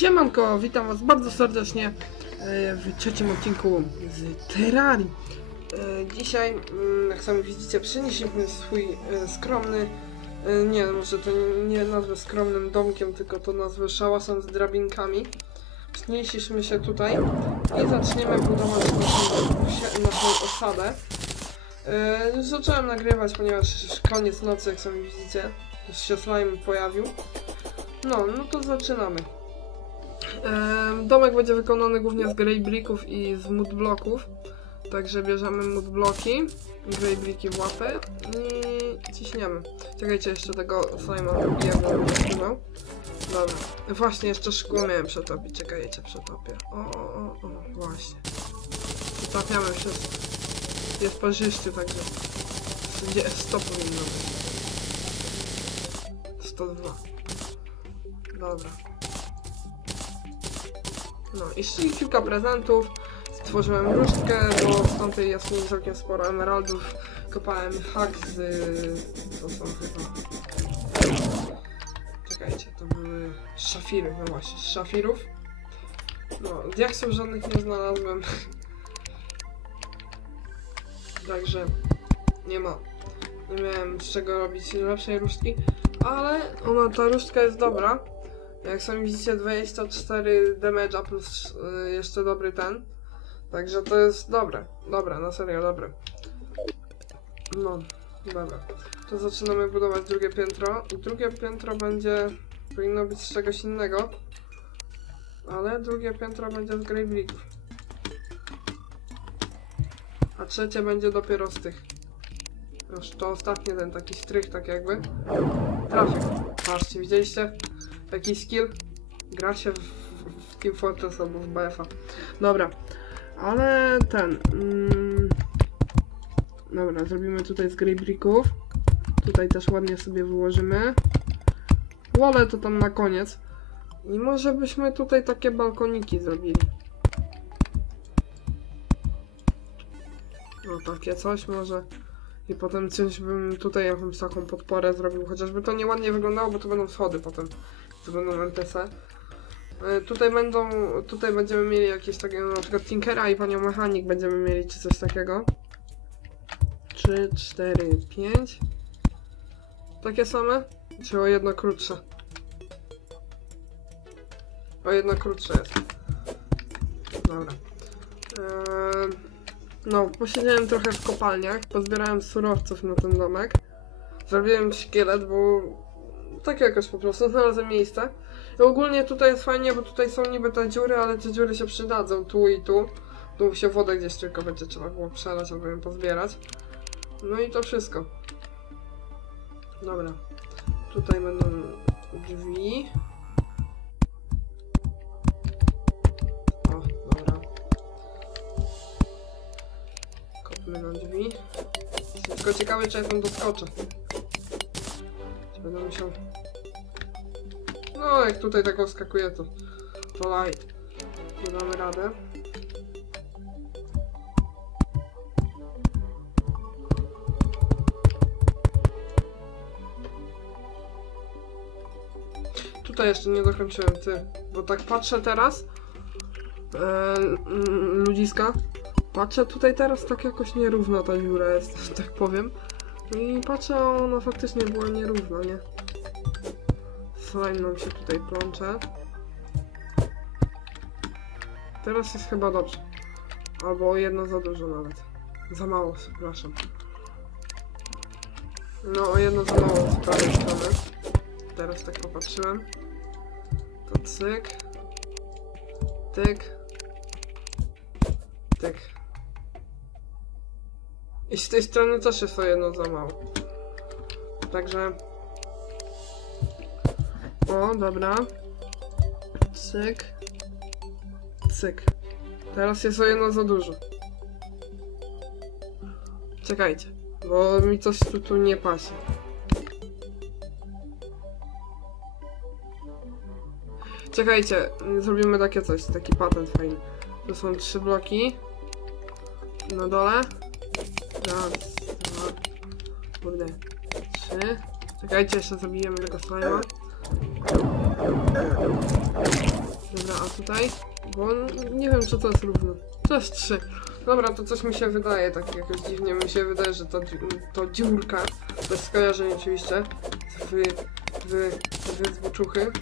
Siemanko, witam was bardzo serdecznie e, w trzecim odcinku z Terrarii. E, Dzisiaj, mm, jak sami widzicie, przenieśliśmy swój e, skromny, nie, może to nie nazwę skromnym domkiem, tylko to nazwę szałasem z drabinkami. Przenieśliśmy się tutaj i zaczniemy budować naszą, naszą osadę. Już zacząłem nagrywać, ponieważ koniec nocy, jak sami widzicie, już się slime pojawił. No, no to zaczynamy. Domek będzie wykonany głównie z grey bricków i z mood bloków. Także bierzemy mood bloki, grey bricki w łapę i ciśniemy. Czekajcie, jeszcze tego slima jedną wysunął. Dobra. Właśnie, jeszcze szkło miałem przetopić. Czekajcie, przetopię. O, o, o, o, właśnie. Przetapiamy wszystko. Jest parzysty, także gdzie 100 powinno być. 102. Dobra. No i jeszcze kilka prezentów. Stworzyłem różdżkę, bo w tamtej jaskini całkiem sporo emeraldów. Kopałem hak z... To są chyba... Czekajcie, to były szafiry, no właśnie, z szafirów. No, diaksów żadnych nie znalazłem. Także nie ma. Nie miałem z czego robić lepszej różdżki, ale ona, ta różdżka jest dobra. Jak sami widzicie 24 damage'a plus y, jeszcze dobry ten. Także to jest dobre. Dobra, na serio dobre. No, dobra. To zaczynamy budować drugie piętro. I drugie piętro będzie... Powinno być z czegoś innego. Ale drugie piętro będzie z bricków. A trzecie będzie dopiero z tych. Już to ostatnie ten taki strych tak jakby. Trafił. Patrzcie, widzieliście? Taki skill. Gra się w, w, Team Fortress albo w BF-a. Dobra. Ale ten... Mm, dobra, zrobimy tutaj z grey bricków. Tutaj też ładnie sobie wyłożymy. Wolę to tam na koniec. I może byśmy tutaj takie balkoniki zrobili. No takie coś może. I potem coś bym tutaj jakąś taką podporę zrobił, chociażby to nieładnie wyglądało, bo to będą schody potem. Będą NPC. E, Tutaj będą, tutaj będziemy mieli jakieś takiego na przykład Tinkera i Panią Mechanik będziemy mieli, czy coś takiego. 3, 4, 5. Takie same? Czy o jedno krótsze? O jedno krótsze jest. Dobra. Eee, no, posiedziałem trochę w kopalniach, pozbierałem surowców na ten domek. Zrobiłem szkielet, bo tak jakoś po prostu znalazłem miejsce. I ogólnie tutaj jest fajnie, bo tutaj są niby te dziury, ale te dziury się przydadzą tu i tu. Tu się wodę gdzieś tylko będzie trzeba było przelać albo ją pozbierać. No i to wszystko. Dobra. Tutaj będą drzwi. O, dobra. Kopmy na drzwi. Jestem tylko ciekawy, czy ja tam doskoczę. Czy będę musiał... No, jak tutaj tak skakuje, to... To light. Nie damy radę. Tutaj jeszcze nie dokończyłem, ty. Bo tak patrzę teraz. E, ludziska. Patrzę tutaj teraz, tak jakoś nierówna ta dziura jest, tak powiem. I patrzę, ona faktycznie była nierówna, nie? Slime nam się tutaj plącze. Teraz jest chyba dobrze. Albo jedno za dużo nawet. Za mało, przepraszam. No, o jedno za mało z prawej strony. Teraz tak popatrzyłem. To cyk. Tyk. Tyk. I z tej strony też jest o jedno za mało. Także... O, dobra. Cyk. Cyk. Teraz jest o jedno za dużo. Czekajcie, bo mi coś tu, tu nie pasi. Czekajcie, zrobimy takie coś, taki patent fajny. To są trzy bloki. Na dole. Raz, dwa, kurde, trzy. Czekajcie, jeszcze zabijemy tego slima. Dobra, a tutaj? Bo n- nie wiem, czy to jest równo. To jest 3. Dobra, to coś mi się wydaje, tak jakoś dziwnie mi się wydaje, że to, to dziurka, bez skojarzeń oczywiście, wy, wy, wy.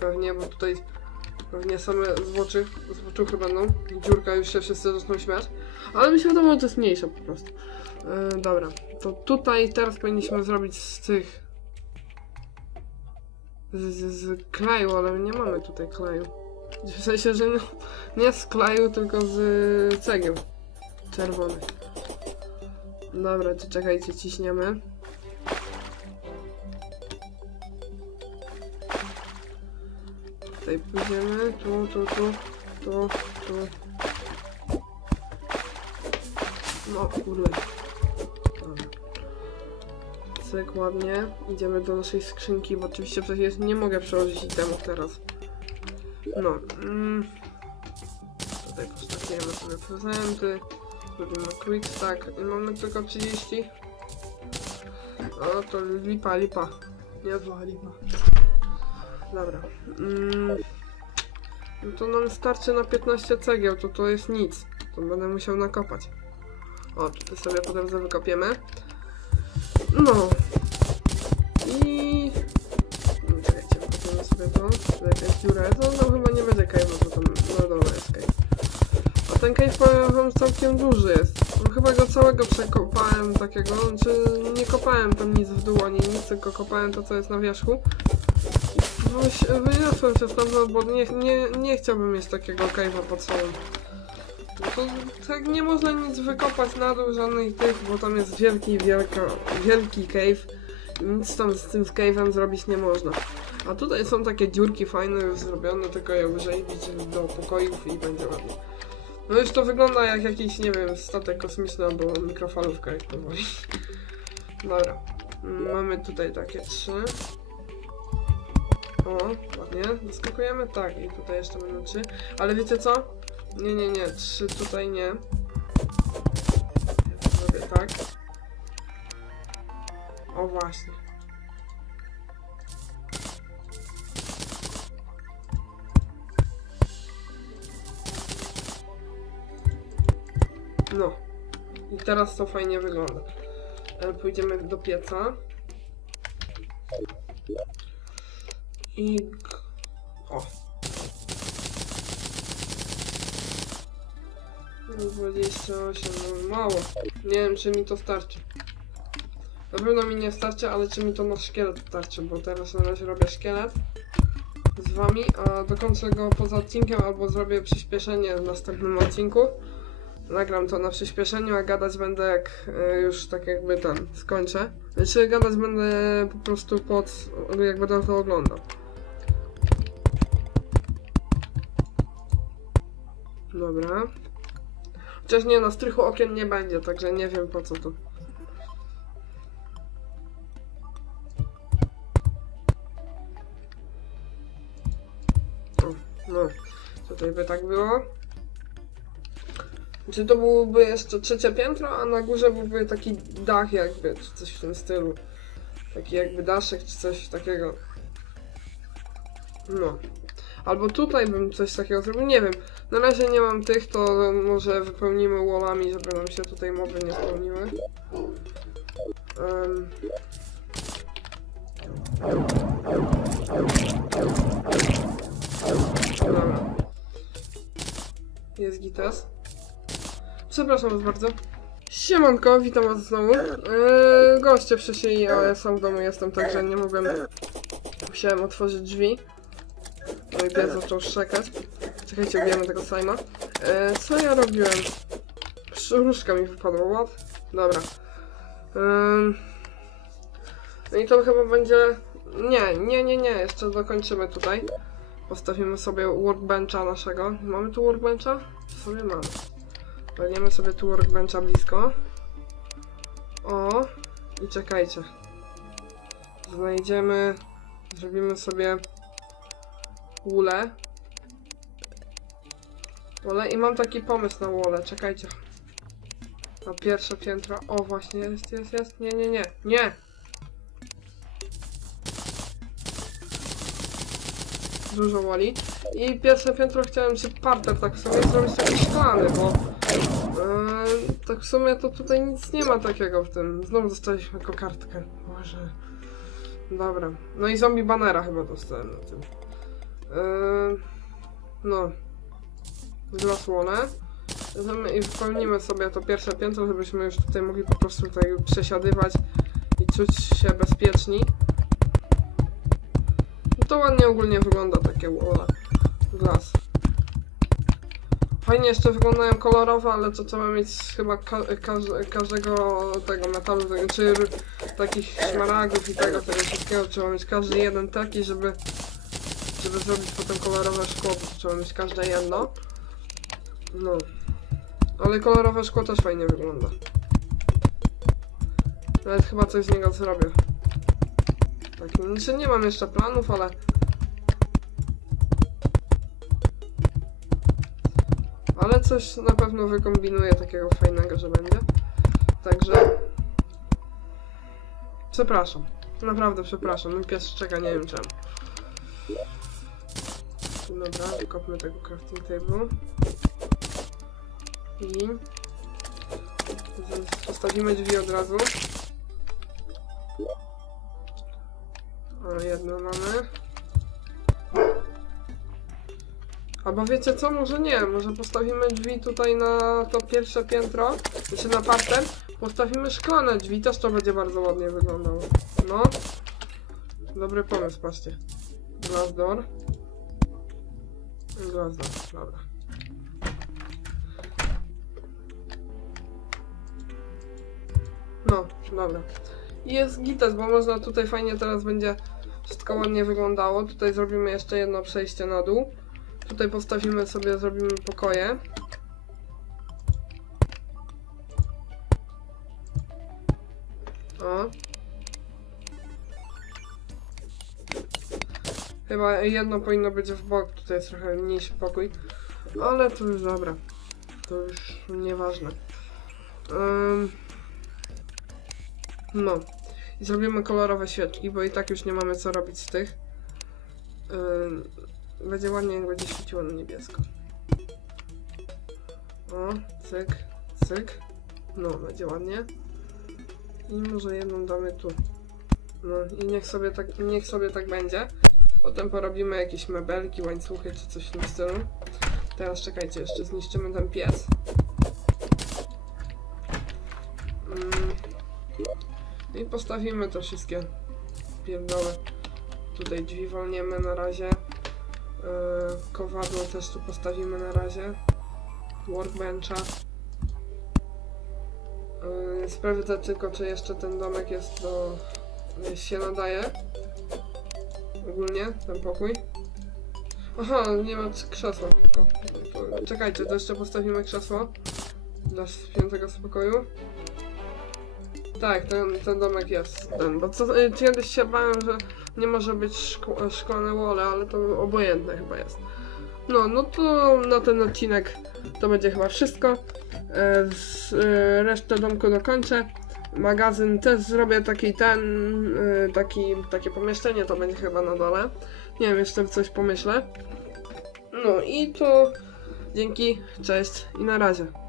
Pewnie, bo tutaj pewnie same zboczy, zboczuchy będą. Dziurka już się wszyscy zaczną śmiać. Ale mi się wydawało, że to jest mniejsza po prostu. Yy, dobra, to tutaj teraz powinniśmy zrobić z tych... Z, z, z kleju, ale nie mamy tutaj kleju. W sensie, że nie, nie z kleju, tylko z cegieł czerwonych. Dobra, to czekajcie, ciśniemy. Tutaj pójdziemy, tu, tu, tu, tu, tu. No, kurde. Ładnie. Idziemy do naszej skrzynki, bo oczywiście przecież nie mogę przełożyć itemów teraz. No. Mm. Tutaj postawimy sobie prezenty. Robimy quick stack. I mamy tylko 30. O, to lipa, lipa. Niezła lipa. Dobra. Mm. No to nam starczy na 15 cegieł, to to jest nic. To będę musiał nakopać. O, tutaj sobie po drodze wykopiemy. No. I... No, czekajcie, wykopiemy sobie to. Tu jakaś dziura jest. No, no chyba nie będzie cave'a, bo tam na dole jest. A ten cave powiem wam całkiem duży jest. No, chyba go całego przekopałem takiego, czy nie kopałem tam nic w dół ani nic, tylko kopałem to co jest na wierzchu. Wyniosłem się stamtąd, bo nie, nie, nie chciałbym mieć takiego cave'a pod sobą. No to tak nie można nic wykopać na dół, żadnych tych, bo tam jest wielki, wielka, wielki cave. Nic tam z tym cave'em zrobić nie można. A tutaj są takie dziurki fajne już zrobione, tylko je wyrzeźbić do pokoiów i będzie ładnie. No już to wygląda jak jakiś, nie wiem, statek kosmiczny albo mikrofalówka, jak to woli. Dobra. Mamy tutaj takie trzy. O, ładnie. Zaskakujemy? Tak, i tutaj jeszcze będą trzy. Ale wiecie co? Nie, nie, nie. Trzy tutaj nie. Zrobię tak. O, właśnie. No. I teraz to fajnie wygląda. E, Pójdziemy do pieca. I... O. 28, no mało. Nie wiem, czy mi to starczy. Na pewno mi nie starczy, ale czy mi to na szkielet starczy, bo teraz na razie robię szkielet z wami, a dokończę go poza odcinkiem albo zrobię przyspieszenie w następnym odcinku. Nagram to na przyspieszeniu, a gadać będę jak e, już tak jakby ten skończę. Znaczy gadać będę po prostu pod, jak będę to oglądał. Dobra. Chociaż nie, na strychu okien nie będzie, także nie wiem po co to. No, tutaj by tak było. Czy to byłoby jeszcze trzecie piętro, a na górze byłby taki dach jakby, czy coś w tym stylu. Taki jakby daszek, czy coś takiego. No. Albo tutaj bym coś takiego zrobił, nie wiem. Na razie nie mam tych, to może wypełnimy wallami, żeby nam się tutaj mowy nie spełniły. Em. Dobra. Jest gitas. Przepraszam bardzo. Siemanko, witam was znowu. Eee, goście przyszli, a ja sam w domu jestem, także nie mogłem... Musiałem otworzyć drzwi. I pies zaczął szczekać. Czekajcie, ubijemy tego slajma. Eee, co ja robiłem? Różka mi wypadła, what? Dobra. No i to chyba będzie... Nie, nie, nie, nie, jeszcze dokończymy tutaj. Postawimy sobie workbencha naszego. Mamy tu workbencha? Sobie mamy. Weźmiemy sobie tu workbencha blisko. O, i czekajcie. Znajdziemy, zrobimy sobie łulę. Łole i mam taki pomysł na łole, czekajcie. Na pierwsze piętro. O, właśnie, jest, jest, jest. Nie, nie, nie. Nie! dużo woli. I pierwsze piętro chciałem się parter tak w sumie zrobić taki szklany, bo yy, tak w sumie to tutaj nic nie ma takiego w tym. Znowu dostaliśmy kokardkę. Boże. Dobra. No i zombie banera chyba dostałem na tym. Yy, no. Glasłonę. I wypełnimy sobie to pierwsze piętro, żebyśmy już tutaj mogli po prostu tutaj przesiadywać i czuć się bezpieczni. To ładnie ogólnie wygląda takie wall glass. Fajnie jeszcze wyglądają kolorowe, ale to trzeba mieć chyba ka każ- każdego tego metalu, czy takich szmaragdów i tego, tego wszystkiego. Trzeba mieć każdy jeden taki, żeby, żeby zrobić potem kolorowe szkło, bo trzeba mieć każde jedno. No. Ale kolorowe szkło też fajnie wygląda. Nawet chyba coś z niego zrobię. Tak, znaczy nie mam jeszcze planów, ale... Ale coś na pewno wykombinuję takiego fajnego, że będzie. Także... Przepraszam. Naprawdę przepraszam. Mój pies szczeka, nie wiem czemu. Dobra, wykopmy tego crafting table. I... z- Postawimy drzwi od razu. O, jedno mamy. Albo wiecie co, może nie, może postawimy drzwi tutaj na to pierwsze piętro, znaczy na parter, postawimy szklane drzwi, też to będzie bardzo ładnie wyglądało. No. Dobry pomysł, patrzcie. Glass door. Door, dobra. No, dobra. I jest gites, bo można tutaj fajnie teraz będzie wszystko ładnie wyglądało. Tutaj zrobimy jeszcze jedno przejście na dół. Tutaj postawimy sobie, zrobimy pokoje. O. Chyba jedno powinno być w bok, tutaj jest trochę mniejszy pokój. Ale to już dobra. To już nieważne. Ym. No. I zrobimy kolorowe świeczki, bo i tak już nie mamy co robić z tych. Ym, będzie ładnie, jak będzie świeciło na niebiesko. O, cyk, cyk. No, będzie ładnie. I może jedną damy tu. No i niech sobie tak, niech sobie tak będzie. Potem porobimy jakieś mebelki, łańcuchy czy coś w tym stylu. Teraz czekajcie, jeszcze zniszczymy ten piec. Mm. I postawimy te wszystkie pierdoły. Tutaj drzwi wolniemy na razie. Yy, kowadło też tu postawimy na razie. Workbencha. Yy, sprawdzę tylko, czy jeszcze ten domek jest do... się nadaje. Ogólnie, ten pokój. Aha, nie ma krzesła. O, to- Czekajcie, to jeszcze postawimy krzesło. Dla świętego spokoju. Tak, ten, ten domek jest ten, bo co, y, kiedyś się bałem, że nie może być szkło, szklane wole, ale to obojętne chyba jest. No, no to na ten odcinek to będzie chyba wszystko. E, Z, e, resztę domku dokończę. Magazyn też zrobię taki ten, e, taki, takie pomieszczenie to będzie chyba na dole. Nie wiem, jeszcze coś pomyślę. No i to dzięki, cześć i na razie.